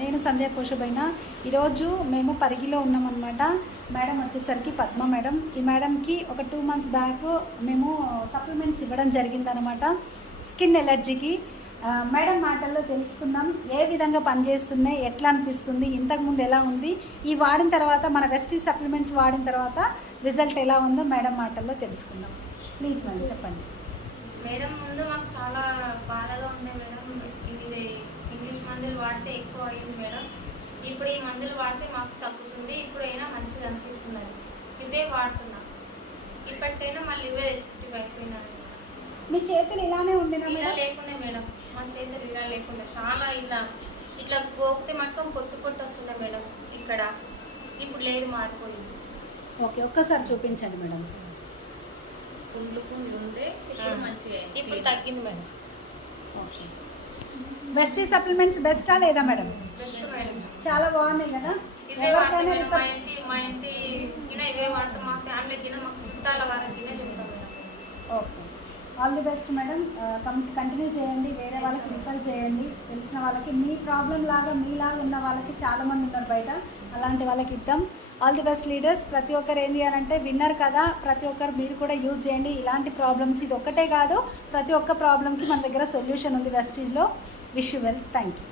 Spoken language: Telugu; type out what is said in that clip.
నేను సంధ్య కోశబైన. ఈరోజు మేము పరిగిలో ఉన్నామన్నమాట. మేడం వచ్చేసరికి పద్మ మేడం. ఈ మేడంకి ఒక 2 months బ్యాక్ మేము సప్లిమెంట్స్ ఇవ్వడం జరిగిందనమాట స్కిన్ ఎలర్జీకి. మేడం మాటల్లో తెలుసుకుందాం ఏ విధంగా పనిచేస్తున్నాయి, ఎట్లా అనిపిస్తుంది, ఇంతకుముందు ఎలా ఉంది, ఈ వాడిన తర్వాత మన వెస్టీజ్ సప్లిమెంట్స్ వాడిన తర్వాత రిజల్ట్ ఎలా ఉందో మేడం మాటల్లో తెలుసుకుందాం. ప్లీజ్ మేడం చెప్పండి. మేడం ముందు మాకు చాలా బాధగా ఉంది మేడం. ఇది ఇంగ్లీష్ మందులు వాడితే ఎక్కువ అయింది మేడం. ఇప్పుడు ఈ మందులు వాడితే మాకు తగ్గుతుంది, ఇప్పుడైనా మంచిగా అనిపిస్తుంది. ఇదే వాడుతున్నా. ఇప్పటికైనా మళ్ళీ ఇవే తెచ్చుకుంటే అయిపోయినాను. మీ చేతులు ఇలానే ఉండినా ఇలా లేకుండా మేడం, మా చేతులు ఇలా లేకుండా చాలా ఇట్లా గోకితే మొత్తం పొట్టు వస్తుంది మేడం ఇక్కడ. ఇప్పుడు లేదు, మారిపోయింది. ఓకే, ఒక్కసారి చూపించండి మేడం. ఇప్పుడు తగ్గింది మేడం. ఓకే, వెస్టీజ్ సప్లిమెంట్స్ బెస్టా లేదా మేడం? బెస్ట్ మేడం, చాలా బాగున్నాయి కదా. ఇవే వాడతాం మేడం. మా ఇంటి ఇవే వాడతాం. మా ఫ్యామిలీ మాకు చుట్టాల వాళ్ళకి చెప్తాం madam. Okay, all the best madam. Continue చేయండి, వేరే వాళ్ళకి రిఫర్ చేయండి. తెలిసిన వాళ్ళకి మీ ప్రాబ్లం లాగా మీలాగా ఉన్న వాళ్ళకి చాలామంది ఉన్నారు బయట, అలాంటి వాళ్ళకి ఇద్దాం. All the best leaders. ప్రతి ఒక్కరు ఏంటి అని అంటే విన్నర్ కదా, ప్రతి ఒక్కరు మీరు కూడా యూజ్ చేయండి. ఇలాంటి ప్రాబ్లమ్స్ ఇది ఒక్కటే కాదు, ప్రతి ఒక్క ప్రాబ్లంకి మన దగ్గర సొల్యూషన్ ఉంది వెస్టీజ్లో. Wish you well. Thank you.